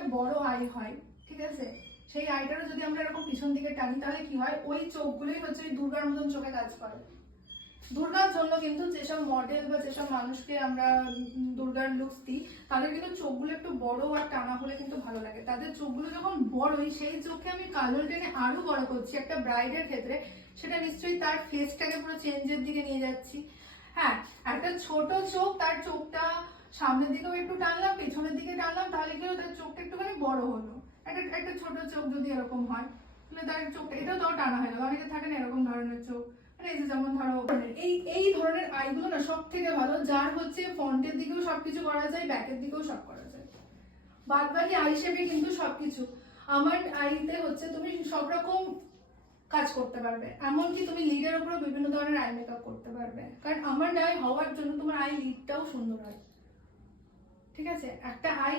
একটা বড় আই হয়, ঠিক আছে, সেই আইটারও যদি আমরা এরকম পিছন দিকে টানি তাহলে কি হয়, ওই চোখগুলোই হচ্ছে ওই দুর্গার মতন চোখে কাজ করে। দুর্গার জন্য কিন্তু যেসব মডেল বা যেসব মানুষকে আমরা দুর্গার লুকস দিই তাদের কিন্তু চোখগুলো একটু বড় আর টানা হলে কিন্তু ভালো লাগে। তাদের চোখগুলো যখন বড়ই, সেই চোখে আমি কাজল টেনে আরো বড় করছি একটা ব্রাইডের ক্ষেত্রে, সেটা নিশ্চয়ই তার ফেসটাকে পুরো চেঞ্জের দিকে নিয়ে যাচ্ছি। হ্যাঁ, একটা ছোট চোখ, তার চোখটা সামনের দিকেও একটু টানলাম, পেছনের দিকে টানলাম, তাহলে কি তার চোখটা একটুখানি বড় হলো। একটা ছোট চোখ যদি এরকম হয় তাহলে তার চোখটা, এটাও তো টানা হয়ে গেল। অনেকে থাকে না এরকম ধরনের চোখ, মানে এই যে যেমন ধরো এই ধরনের আইগুলো না সব থেকে ভালো, যার হচ্ছে ফ্রন্টের দিকেও সবকিছু করা যায়, ব্যাকের দিকেও সব করা যায়। বাদ বাকি আই শেপে কিন্তু সবকিছু আমার আইতে হচ্ছে তুমি সব রকম কাজ করতে পারবে, এমনকি তুমি লিডের উপরও বিভিন্ন ধরনের আই মেকআপ করতে পারবে, কারণ আমার আই হওয়ার জন্য তোমার আই লিডটাও সুন্দর হয়। ঠিক আছে, একটা আই